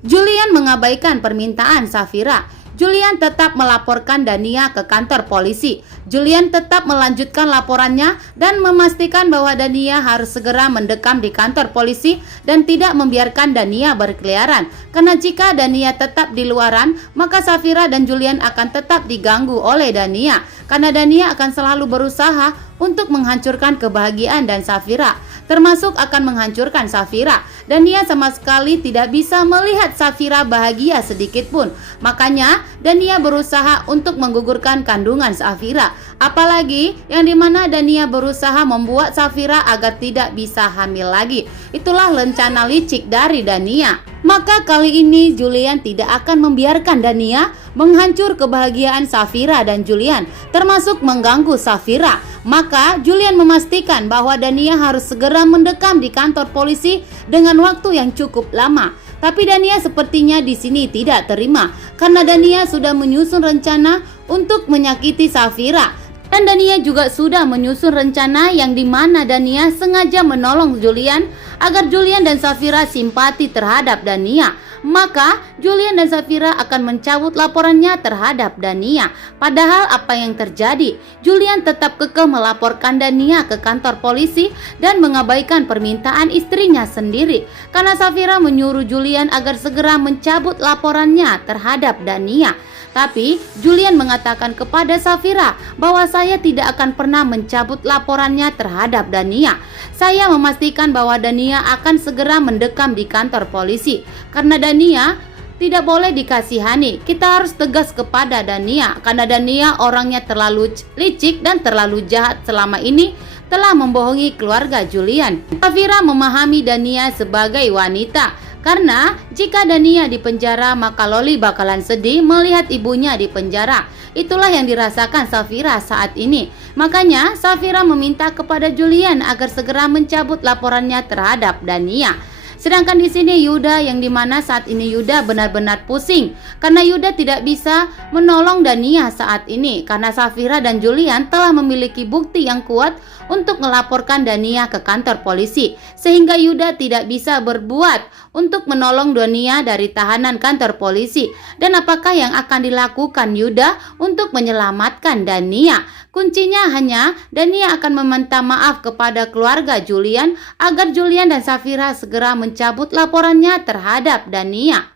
Julian mengabaikan permintaan Safira. Julian tetap melaporkan Dania ke kantor polisi. Julian tetap melanjutkan laporannya dan memastikan bahwa Dania harus segera mendekam di kantor polisi dan tidak membiarkan Dania berkeliaran. Karena jika Dania tetap di luaran, maka Safira dan Julian akan tetap diganggu oleh Dania. Karena Dania akan selalu berusaha untuk menghancurkan kebahagiaan dan Safira, termasuk akan menghancurkan Safira. Dania sama sekali tidak bisa melihat Safira bahagia sedikit pun. Makanya Dania berusaha untuk menggugurkan kandungan Safira. Apalagi yang dimana Dania berusaha membuat Safira agar tidak bisa hamil lagi. Itulah rencana licik dari Dania. Maka kali ini Julian tidak akan membiarkan Dania menghancur kebahagiaan Safira dan Julian, termasuk mengganggu Safira. Maka Julian memastikan bahwa Dania harus segera mendekam di kantor polisi dengan waktu yang cukup lama. Tapi Dania sepertinya di sini tidak terima karena Dania sudah menyusun rencana untuk menyakiti Safira. Dan Dania juga sudah menyusun rencana yang dimana Dania sengaja menolong Julian agar Julian dan Safira simpati terhadap Dania. Maka Julian dan Safira akan mencabut laporannya terhadap Dania. Padahal apa yang terjadi? Julian tetap kekeh melaporkan Dania ke kantor polisi dan mengabaikan permintaan istrinya sendiri. Karena Safira menyuruh Julian agar segera mencabut laporannya terhadap Dania. Tapi Julian mengatakan kepada Safira bahwa saya tidak akan pernah mencabut laporannya terhadap Dania. Saya memastikan bahwa Dania akan segera mendekam di kantor polisi. Karena Dania tidak boleh dikasihani. Kita harus tegas kepada Dania karena Dania orangnya terlalu licik dan terlalu jahat selama ini telah membohongi keluarga Julian. Safira memahami Dania sebagai wanita. Karena jika Dania di penjara, maka Loli bakalan sedih melihat ibunya di penjara. Itulah yang dirasakan Safira saat ini. Makanya Safira meminta kepada Julian agar segera mencabut laporannya terhadap Dania. Sedangkan di sini Yuda yang dimana saat ini Yuda benar-benar pusing karena Yuda tidak bisa menolong Dania saat ini karena Safira dan Julian telah memiliki bukti yang kuat untuk melaporkan Dania ke kantor polisi sehingga Yuda tidak bisa berbuat untuk menolong Dania dari tahanan kantor polisi. Dan apakah yang akan dilakukan Yuda untuk menyelamatkan Dania? Kuncinya hanya Dania akan meminta maaf kepada keluarga Julian agar Julian dan Safira segera mencabut laporannya terhadap Dania.